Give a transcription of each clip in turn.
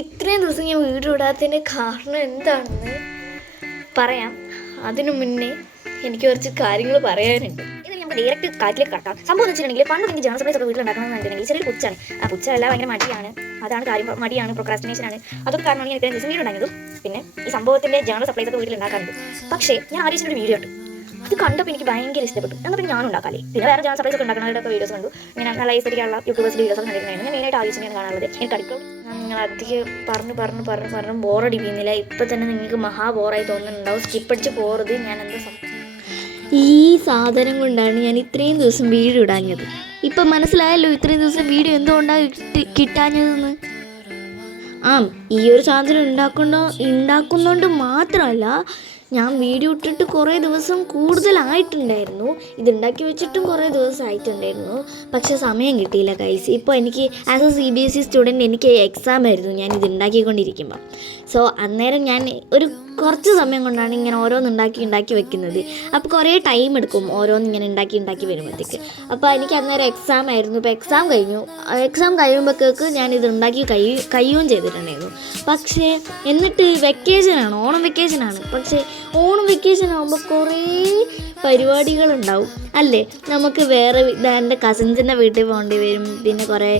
ഇത്രയും ദിവസം ഞാൻ വീഡിയോ ഇടാത്തതിൻ്റെ കാരണം എന്താണെന്ന് പറയാം. അതിനു മുന്നേ എനിക്ക് കുറച്ച് കാര്യങ്ങൾ പറയാനുണ്ട്. ഇത് നമുക്ക് ഡയറക്റ്റ് കാര്യത്തിലേക്ക് കട്ടാം. സംഭവം എന്ന് വെച്ചിട്ടുണ്ടെങ്കിൽ പണ്ട് എനിക്ക് ജേണൽ സപ്ലൈസ് ഒക്കെ വീട്ടിലുണ്ടാക്കണമെന്നുണ്ടെങ്കിൽ ചെറിയ പുച്ഛാണ്. ആ പുച്ഛമല്ല, ഭയങ്കര മടിയാണ്. അതാണ് കാര്യം, മടിയാണ്, പ്രൊക്രാസ്റ്റിനേഷനാണ്. അതൊക്കെ കാരണമാണ് ഞാൻ ഇത്രയും ദിവസം വീഡിയോ ഉണ്ടായത്. പിന്നെ ഈ സംഭവത്തിൻ്റെ ജേണൽ സപ്ലൈസ് ഒക്കെ വീട്ടിലുണ്ടാക്കാറുണ്ട്. പക്ഷേ ഞാൻ ആദ്യം ഒരു വീഡിയോ ഇട്ടു. അത് കണ്ടപ്പോൾ എനിക്ക് ഭയങ്കര ഇഷ്ടപ്പെട്ടു. എന്നാൽ പിന്നെ ഞാനും ഉണ്ടാക്കാല്ലേ. പിന്നെ വേറെ ജേണൽ സപ്ലൈസ് ഒക്കെ ഉണ്ടാക്കുന്നവരുടെ വീഡിയോസ് കണ്ടു. ഇങ്ങനെ നല്ല ഐസരിക്കുള്ള യൂട്യൂബേഴ്സിൻ്റെ വീഡിയോസ് ഒക്കെ കണ്ടിട്ടുണ്ടായിരുന്നു. ഞാൻ മെയിനായിട്ട് ആവശ്യം കാണാനുള്ളത് എനിക്ക് അടുക്കള. നിങ്ങൾ അധികം പറഞ്ഞ് ബോറടിപ്പിക്കുന്നില്ല. ഇപ്പം തന്നെ നിങ്ങൾക്ക് മഹാ ബോറായി തോന്നുന്നുണ്ടാവും. സ്കിപ്പടിച്ച് പോകരുത്. ഞാൻ എന്താ ഈ സാധനം കൊണ്ടാണ് ഞാൻ ഇത്രയും ദിവസം വീഡിയോ ഇടാഞ്ഞത്. ഇപ്പം മനസ്സിലായല്ലോ ഇത്രയും ദിവസം വീഡിയോ എന്തുകൊണ്ടാണ് കിട്ടാഞ്ഞതെന്ന്. ഈ ഒരു സാധനം ഉണ്ടാക്കുന്നതുകൊണ്ട് മാത്രമല്ല, ഞാൻ വീഡിയോ ഇട്ടിട്ട് കുറേ ദിവസം കൂടുതലായിട്ടുണ്ടായിരുന്നു. ഇതുണ്ടാക്കി വെച്ചിട്ടും കുറേ ദിവസം ആയിട്ടുണ്ടായിരുന്നു. പക്ഷെ സമയം കിട്ടിയില്ല ഗൈസ്. ഇപ്പോൾ എനിക്ക് ആസ് എ CBSE സ്റ്റുഡൻറ്റ് എനിക്ക് എക്സാം ആയിരുന്നു ഞാൻ ഇത് ഉണ്ടാക്കിക്കൊണ്ടിരിക്കുമ്പോൾ. സോ അന്നേരം ഞാൻ ഒരു കുറച്ച് സമയം കൊണ്ടാണ് ഇങ്ങനെ ഓരോന്നുണ്ടാക്കി വെക്കുന്നത്. അപ്പോൾ കുറേ ടൈം എടുക്കും ഓരോന്നിങ്ങനെ ഉണ്ടാക്കി വരുമ്പോഴത്തേക്ക്. അപ്പോൾ എനിക്ക് അന്നേരം എക്സാം ആയിരുന്നു. ഇപ്പോൾ എക്സാം കഴിയുമ്പോഴേക്ക് ഞാനിത് ഉണ്ടാക്കി കഴിയുകയും ചെയ്തിട്ടുണ്ടായിരുന്നു. പക്ഷേ എന്നിട്ട് വെക്കേഷനാണ്, ഓണം വെക്കേഷനാണ്. പക്ഷേ ഓണം വെക്കേഷൻ ആകുമ്പോൾ കുറേ പരിപാടികളുണ്ടാവും അല്ലേ. നമുക്ക് വേറെ എൻ്റെ കസിൻസിൻ്റെ വീട്ടിൽ പോകേണ്ടി വരും. പിന്നെ കുറേ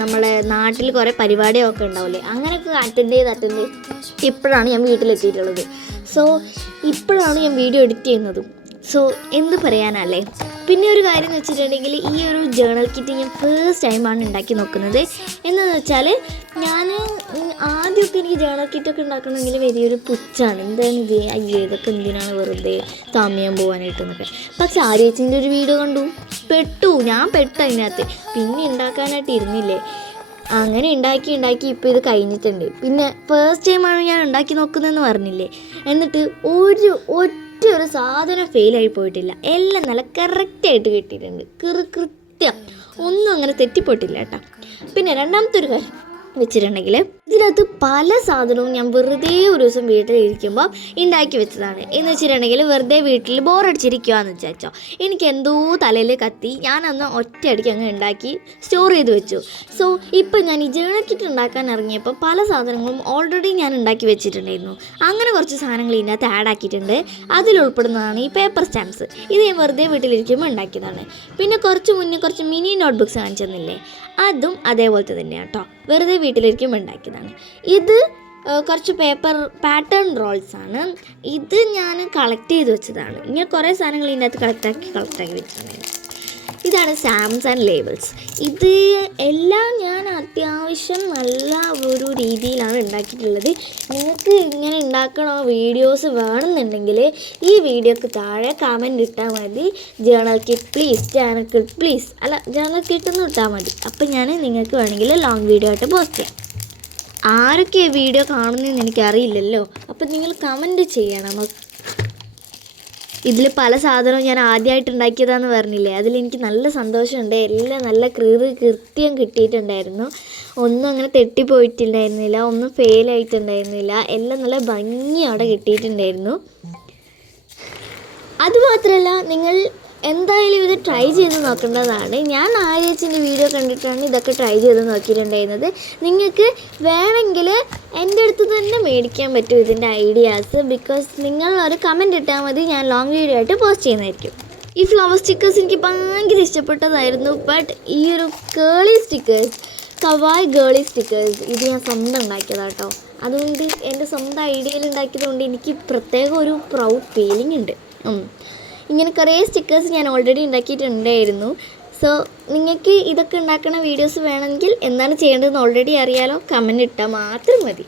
നമ്മളെ നാട്ടിൽ കുറേ പരിപാടിയൊക്കെ ഉണ്ടാവില്ലേ. അങ്ങനെയൊക്കെ അറ്റൻഡ് ചെയ്ത് ഇപ്പോഴാണ് ഞാൻ വീട്ടിലെത്തിയിട്ടുള്ളത്. സോ ഇപ്പോഴാണ് ഞാൻ വീഡിയോ എഡിറ്റ് ചെയ്യുന്നതും. സോ എന്ത് പറയാനല്ലേ. പിന്നെ ഒരു കാര്യം എന്ന് വെച്ചിട്ടുണ്ടെങ്കിൽ ഈ ഒരു ജേണൽ കിറ്റ് ഞാൻ ഫസ്റ്റ് ടൈമാണ് ഉണ്ടാക്കി നോക്കുന്നത്. എന്താണെന്ന് വെച്ചാൽ ഞാൻ ആദ്യമൊക്കെ എനിക്ക് ജേണൽ കിറ്റൊക്കെ ഉണ്ടാക്കണമെങ്കിൽ വലിയൊരു പുച്ഛാണ്. എന്താണ് ഇത്, അയ്യോ ഇതൊക്കെ എന്തിനാണ് വെറുതെ സമയം പോകാനായിട്ടെന്നൊക്കെ. പക്ഷെ ആര്യേച്ചിൻ്റെ ഒരു വീഡിയോ കണ്ടു, ഞാൻ പെട്ടു അതിനകത്ത്. പിന്നെ ഉണ്ടാക്കാനായിട്ട് ഇരുന്നില്ലേ. അങ്ങനെ ഉണ്ടാക്കി ഇപ്പോൾ ഇത് കഴിഞ്ഞിട്ടുണ്ട്. പിന്നെ ഫസ്റ്റ് ടൈമാണ് ഞാൻ ഉണ്ടാക്കി നോക്കുന്നതെന്ന് പറഞ്ഞില്ലേ. എന്നിട്ട് ഒരു സാധനം ഫെയിലായി പോയിട്ടില്ല. എല്ലാം നല്ല കറക്റ്റായിട്ട് കിട്ടിയിട്ടുണ്ട്. കൃത്യം ഒന്നും അങ്ങനെ തെറ്റിപ്പോയിട്ടില്ല കേട്ടോ. പിന്നെ രണ്ടാമത്തെ ഒരു കാര്യം വെച്ചിട്ടുണ്ടെങ്കിൽ ഇതിനകത്ത് പല സാധനവും ഞാൻ വെറുതെ ഒരു ദിവസം വീട്ടിലിരിക്കുമ്പോൾ ഉണ്ടാക്കി വെച്ചതാണ്. എന്ന് വെച്ചിട്ടുണ്ടെങ്കിൽ വെറുതെ വീട്ടിൽ ബോറടിച്ചിരിക്കുകയെന്ന് വിചാരിച്ചോ. എനിക്ക് എന്തോ തലയിൽ കത്തി ഞാനന്ന് ഒറ്റയടിക്ക് അങ്ങ് ഉണ്ടാക്കി സ്റ്റോർ ചെയ്ത് വെച്ചു. സോ ഇപ്പം ഞാൻ ഈ ജേണൽ കിറ്റ് ഉണ്ടാക്കാൻ ഇറങ്ങിയപ്പോൾ പല സാധനങ്ങളും ഓൾറെഡി ഞാൻ ഉണ്ടാക്കി വെച്ചിട്ടുണ്ടായിരുന്നു. അങ്ങനെ കുറച്ച് സാധനങ്ങൾ ഇതിനകത്ത് ആഡ് ആക്കിയിട്ടുണ്ട്. അതിലുൾപ്പെടുന്നതാണ് ഈ പേപ്പർ സ്റ്റാമ്പ്സ്. ഇത് ഞാൻ വെറുതെ വീട്ടിലിരിക്കുമ്പോൾ ഉണ്ടാക്കിയതാണ്. പിന്നെ കുറച്ച് മുന്നേ കുറച്ച് മിനി നോട്ട്ബുക്സ് കാണിച്ചു തന്നില്ലേ, അതും അതേപോലത്തെ തന്നെയാണ് കേട്ടോ. വെറുതെ വീട്ടിലിരിക്കുമ്പോൾ ഉണ്ടാക്കിയതാണ്. ഇത് കുറച്ച് പാറ്റേൺ റോൾസ് ആണ്. ഇത് ഞാൻ കളക്ട് ചെയ്ത് വെച്ചതാണ്. ഇങ്ങനെ കുറേ സാധനങ്ങൾ ഇതിനകത്ത് കളക്റ്റാക്കി വെച്ചിട്ടുണ്ടായിരുന്നു. ഇതാണ് സ്റ്റാമ്പ്സ് ആൻഡ് ലേബിൾസ്. ഇത് എല്ലാം ഞാൻ അത്യാവശ്യം നല്ല ഒരു രീതിയിലാണ് ഉണ്ടാക്കിയിട്ടുള്ളത്. നിങ്ങൾക്ക് ഇങ്ങനെ ഉണ്ടാക്കണോ വീഡിയോസ് വേണമെന്നുണ്ടെങ്കിൽ ഈ വീഡിയോക്ക് താഴെ കമൻറ്റ് ഇട്ടാൽ മതി. ജേണൽ കിറ്റ് പ്ലീസ് ജേണൽ കിറ്റൊന്നും ഇട്ടാൽ മതി. അപ്പം ഞാൻ നിങ്ങൾക്ക് വേണമെങ്കിൽ ലോങ് വീഡിയോ ആയിട്ട് പോസ്റ്റ് ചെയ്യാം. ആരൊക്കെ വീഡിയോ കാണുന്നതെന്ന് എനിക്കറിയില്ലല്ലോ. അപ്പം നിങ്ങൾ കമൻറ്റ് ചെയ്യണം. ഇതിൽ പല സാധനവും ഞാൻ ആദ്യമായിട്ട് ഉണ്ടാക്കിയതാണെന്ന് പറഞ്ഞില്ലേ, അതിലെനിക്ക് നല്ല സന്തോഷമുണ്ട്. എല്ലാം നല്ല കൃത്യം കിട്ടിയിട്ടുണ്ടായിരുന്നു. ഒന്നും അങ്ങനെ തെറ്റിപ്പോയിട്ടുണ്ടായിരുന്നില്ല, ഒന്നും ഫെയിലായിട്ടുണ്ടായിരുന്നില്ല. എല്ലാം നല്ല ഭംഗിയോടെ കിട്ടിയിട്ടുണ്ടായിരുന്നു. അതുമാത്രമല്ല നിങ്ങൾ എന്തായാലും ഇത് ട്രൈ ചെയ്ത് നോക്കേണ്ടതാണ്. ഞാൻ ആര്യേച്ചിൻ്റെ വീഡിയോ കണ്ടിട്ടാണ് ഇതൊക്കെ ട്രൈ ചെയ്ത് നോക്കിയിട്ടുണ്ടായിരുന്നത്. നിങ്ങൾക്ക് വേണമെങ്കിൽ എൻ്റെ അടുത്ത് തന്നെ മേടിക്കാൻ പറ്റും ഇതിൻ്റെ ഐഡിയാസ്. ബിക്കോസ് നിങ്ങൾ ഒരു കമൻറ്റ് ഇട്ടാൽ മതി, ഞാൻ ലോങ് വീഡിയോ ആയിട്ട് പോസ്റ്റ് ചെയ്യുന്നതായിരിക്കും. ഈ ഫ്ലവർ സ്റ്റിക്കേഴ്സ് എനിക്ക് ഭയങ്കര ഇഷ്ടപ്പെട്ടതായിരുന്നു. ബട്ട് ഈ ഒരു കവായ് ഗേളി സ്റ്റിക്കേഴ്സ് ഇത് ഞാൻ സ്വന്തം ഉണ്ടാക്കിയതാണ് കേട്ടോ. അതുകൊണ്ട് എൻ്റെ സ്വന്തം ഐഡിയയിൽ ഉണ്ടാക്കിയതുകൊണ്ട് എനിക്ക് പ്രത്യേക ഒരു പ്രൗഡ് ഫീലിംഗ് ഉണ്ട്. ഇങ്ങനെ കുറേ സ്റ്റിക്കേഴ്സ് ഞാൻ ഓൾറെഡി ഉണ്ടാക്കിയിട്ടുണ്ടായിരുന്നു. സോ നിങ്ങൾക്ക് ഇതൊക്കെ ഉണ്ടാക്കുന്ന വീഡിയോസ് വേണമെങ്കിൽ എന്താണ് ചെയ്യേണ്ടതെന്ന് ഓൾറെഡി അറിയാലോ. കമൻറ്റ് ഇട്ടാൽ മാത്രം മതി.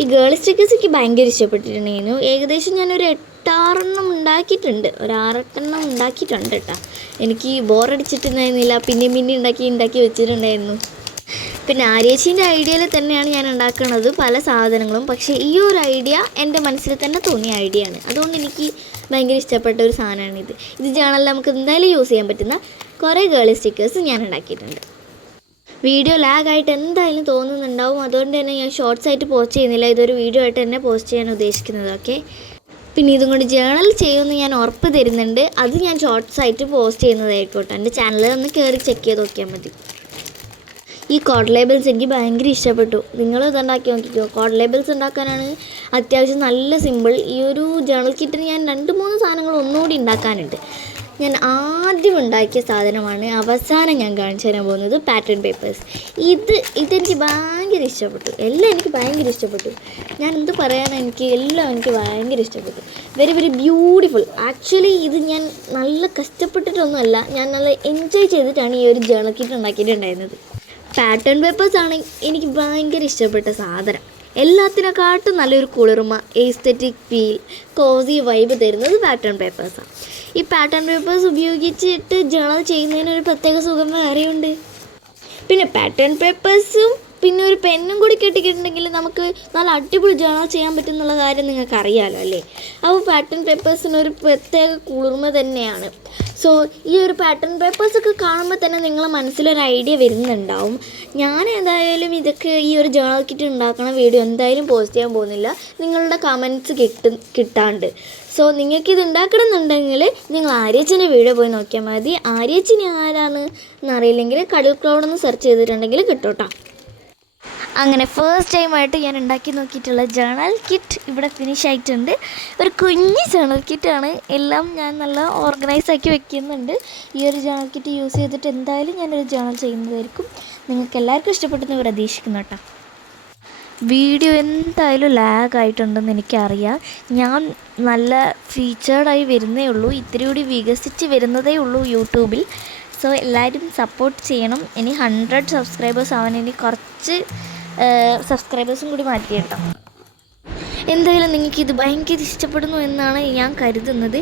ഈ ഗേൾ സ്റ്റിക്കേഴ്സ് എനിക്ക് ഭയങ്കര ഇഷ്ടപ്പെട്ടിട്ടുണ്ടായിരുന്നു. ഏകദേശം ഞാനൊരു 6 ഉണ്ടാക്കിയിട്ടുണ്ട്, ഒരു 6 ഉണ്ടാക്കിയിട്ടുണ്ട് കേട്ടോ. എനിക്ക് ബോറടിച്ചിട്ടുണ്ടായിരുന്നില്ല. പിന്നെ ഉണ്ടാക്കി വെച്ചിട്ടുണ്ടായിരുന്നു. പിന്നെ ആര്യേച്ചിൻ്റെ ഐഡിയയിൽ തന്നെയാണ് ഞാൻ ഉണ്ടാക്കുന്നത് പല സാധനങ്ങളും. പക്ഷേ ഈ ഒരു ഐഡിയ എൻ്റെ മനസ്സിൽ തന്നെ തോന്നിയ ഐഡിയ ആണ്. അതുകൊണ്ട് എനിക്ക് ഭയങ്കര ഇഷ്ടപ്പെട്ട ഒരു സാധനമാണിത്. ഇത് ജേണലിൽ നമുക്ക് എന്തായാലും യൂസ് ചെയ്യാൻ പറ്റുന്ന കുറേ ഗേളി സ്റ്റിക്കേഴ്സ് ഞാൻ ഉണ്ടാക്കിയിട്ടുണ്ട്. വീഡിയോ ലാഗായിട്ട് എന്തായാലും തോന്നുന്നുണ്ടാവും. അതുകൊണ്ട് തന്നെ ഞാൻ ഷോർട്സ് ആയിട്ട് പോസ്റ്റ് ചെയ്യുന്നില്ല. ഇതൊരു വീഡിയോ ആയിട്ട് തന്നെ പോസ്റ്റ് ചെയ്യാൻ ഉദ്ദേശിക്കുന്നത്. ഓക്കെ. പിന്നെ ഇതും കൊണ്ട് ജേണൽ ചെയ്യുമെന്ന് ഞാൻ ഉറപ്പ് തരുന്നുണ്ട്. അത് ഞാൻ ഷോർട്സ് ആയിട്ട് പോസ്റ്റ് ചെയ്യുന്നതായിക്കോട്ടെ. എൻ്റെ ചാനലിൽ ഒന്ന് കയറി ചെക്ക് ചെയ്ത് നോക്കിയാൽ മതി. ഈ കോഡ് ലേബിൾസ് എനിക്ക് ഭയങ്കര ഇഷ്ടപ്പെട്ടു. നിങ്ങൾ ഇതുണ്ടാക്കി നോക്കിക്കോ. കോഡ് ലേബിൾസ് ഉണ്ടാക്കാനാണ് അത്യാവശ്യം നല്ല സിമ്പിൾ. ഈ ഒരു ജേണൽ കിറ്റിന് ഞാൻ 2-3 സാധനങ്ങൾ ഒന്നുകൂടി ഉണ്ടാക്കാനുണ്ട്. ഞാൻ ആദ്യം ഉണ്ടാക്കിയ സാധനമാണ് അവസാനം ഞാൻ കാണിച്ചു തരാൻ പോകുന്നത്, പാറ്റേൺ പേപ്പേഴ്സ്. ഇതെനിക്ക് ഭയങ്കര ഇഷ്ടപ്പെട്ടു. എല്ലാം എനിക്ക് ഭയങ്കര ഇഷ്ടപ്പെട്ടു. ഞാൻ എന്ത് പറയാനാണ്, എല്ലാം എനിക്ക് ഭയങ്കര ഇഷ്ടപ്പെട്ടു. Very very beautiful. ആക്ച്വലി ഇത് ഞാൻ നല്ല കഷ്ടപ്പെട്ടിട്ടൊന്നുമല്ല, ഞാൻ നല്ല എൻജോയ് ചെയ്തിട്ടാണ് ഈ ഒരു ജേണൽ കിറ്റ് ഉണ്ടാക്കിയിട്ടുണ്ടായിരുന്നത്. പാറ്റേൺ പേപ്പേഴ്സാണ് എനിക്ക് ഭയങ്കര ഇഷ്ടപ്പെട്ട സാധനം. എല്ലാത്തിനെക്കാട്ടും നല്ലൊരു കുളിർമ, എസ്തെറ്റിക് ഫീൽ, കോസി വൈബ് തരുന്നത് പാറ്റേൺ പേപ്പേഴ്സാണ്. ഈ പാറ്റേൺ പേപ്പേഴ്സ് ഉപയോഗിച്ചിട്ട് ജേണൽ ചെയ്യുന്നതിനൊരു പ്രത്യേക സുഖം വേറെയുണ്ട്. പിന്നെ പാറ്റേൺ പേപ്പേഴ്സും പിന്നെ ഒരു പെന്നും കൂടി കെട്ടിക്കിട്ടുണ്ടെങ്കിൽ നമുക്ക് നല്ല അടിപൊളി ജേണൽ ചെയ്യാൻ പറ്റും എന്നുള്ള കാര്യം നിങ്ങൾക്ക് അറിയാമല്ലോ അല്ലേ. അപ്പോൾ പാറ്റേൺ പേപ്പേഴ്സിനൊരു പ്രത്യേക കുളിർമ തന്നെയാണ്. സോ ഈ ഒരു പാറ്റേൺ പേപ്പേഴ്സൊക്കെ കാണുമ്പോൾ തന്നെ നിങ്ങളെ മനസ്സിലൊരു ഐഡിയ വരുന്നുണ്ടാവും. ഞാൻ എന്തായാലും ഇതൊക്കെ ഈ ഒരു ജേണൽ കിറ്റ് ഉണ്ടാക്കണ വീഡിയോ എന്തായാലും പോസ്റ്റ് ചെയ്യാൻ പോകുന്നില്ല, നിങ്ങളുടെ കമൻറ്റ്സ് കിട്ടാണ്ട്. സോ നിങ്ങൾക്കിത് ഉണ്ടാക്കണമെന്നുണ്ടെങ്കിൽ നിങ്ങൾ ആര്യച്ചൻ്റെ വീഡിയോ പോയി നോക്കിയാൽ മതി. ആര്യച്ചന് ആരാണ് എന്നറിയില്ലെങ്കിൽ കടൽ ക്ലൗഡെന്ന് സെർച്ച് ചെയ്തിട്ടുണ്ടെങ്കിൽ കിട്ടൂട്ടോ. അങ്ങനെ ഫസ്റ്റ് ടൈമായിട്ട് ഞാൻ ഉണ്ടാക്കി നോക്കിയിട്ടുള്ള ജേണൽ കിറ്റ് ഇവിടെ ഫിനിഷ് ആയിട്ടുണ്ട്. ഒരു കുഞ്ഞ് ജേണൽ കിറ്റാണ്. എല്ലാം ഞാൻ നല്ല ഓർഗനൈസ് ആക്കി വെക്കുന്നുണ്ട്. ഈ ഒരു ജേണൽ കിറ്റ് യൂസ് ചെയ്തിട്ട് എന്തായാലും ഞാനൊരു ജേണൽ ചെയ്യുന്നതായിരിക്കും. നിങ്ങൾക്ക് എല്ലാവർക്കും ഇഷ്ടപ്പെട്ടെന്ന് പ്രതീക്ഷിക്കുന്നു കേട്ടോ. വീഡിയോ എന്തായാലും ലാഗായിട്ടുണ്ടെന്ന് എനിക്കറിയാം. ഞാൻ നല്ല ഫീച്ചേർഡായി വരുന്നേ ഉള്ളൂ, ഇത്തിരി കൂടി വികസിച്ച് വരുന്നതേ ഉള്ളൂ യൂട്യൂബിൽ. സോ എല്ലാവരും സപ്പോർട്ട് ചെയ്യണം. ഇനി 100 സബ്സ്ക്രൈബേഴ്സ് ആവാൻ ഇനി കുറച്ച് സബ്സ്ക്രൈബേഴ്സും കൂടി മാറ്റി കേട്ടോ. എന്തായാലും നിങ്ങൾക്കിത് ഭയങ്കര ഇഷ്ടപ്പെടുന്നു എന്നാണ് ഞാൻ കരുതുന്നത്.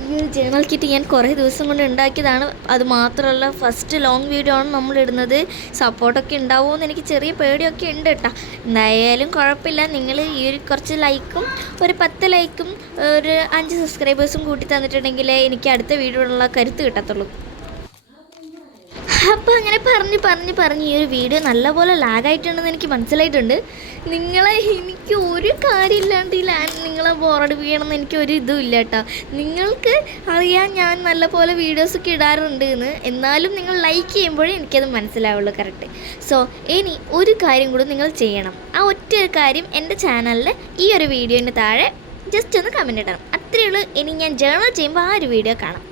ഈ ഒരു ജേണൽ കിറ്റ് ഞാൻ കുറേ ദിവസം കൊണ്ട് ഉണ്ടാക്കിയതാണ്. അത് മാത്രമല്ല ഫസ്റ്റ് ലോങ് വീഡിയോ ആണ് നമ്മളിടുന്നത്. സപ്പോർട്ടൊക്കെ ഉണ്ടാവുമെന്ന് എനിക്ക് ചെറിയ പേടിയൊക്കെ ഉണ്ട് കേട്ടോ. എന്തായാലും കുഴപ്പമില്ല. നിങ്ങൾ ഈ ഒരു കുറച്ച് ലൈക്കും ഒരു 10 ലൈക്കും ഒരു 5 സബ്സ്ക്രൈബേഴ്സും കൂട്ടി തന്നിട്ടുണ്ടെങ്കിൽ എനിക്ക് അടുത്ത വീഡിയോയിലുള്ള കരുത്ത് കിട്ടത്തുള്ളൂ. അപ്പോൾ അങ്ങനെ പറഞ്ഞ് ഈ ഒരു വീഡിയോ നല്ലപോലെ ലാഗായിട്ടുണ്ടെന്ന് എനിക്ക് മനസ്സിലായിട്ടുണ്ട്. എനിക്ക് ഒരു കാര്യമില്ലാണ്ട് നിങ്ങളെ ബോറടിപ്പിക്കണമെന്ന് എനിക്കൊരു ഇതും ഇല്ല കേട്ടോ. നിങ്ങൾക്ക് അറിയാം ഞാൻ നല്ലപോലെ വീഡിയോസൊക്കെ ഇടാറുണ്ട് എന്ന്. എന്നാലും നിങ്ങൾ ലൈക്ക് ചെയ്യുമ്പോഴേ എനിക്കത് മനസ്സിലാവുള്ളൂ കറക്റ്റ്. സോ ഇനി ഒരു കാര്യം കൂടി നിങ്ങൾ ചെയ്യണം. ആ ഒറ്റ ഒരു കാര്യം എൻ്റെ ചാനലിൽ ഈ ഒരു വീഡിയോൻ്റെ താഴെ ജസ്റ്റ് ഒന്ന് കമൻറ്റ് ഇടണം. അത്രയേ ഉള്ളൂ. ഇനി ഞാൻ ജേണൽ ചെയ്യുമ്പോൾ ആ ഒരു വീഡിയോ കാണാം.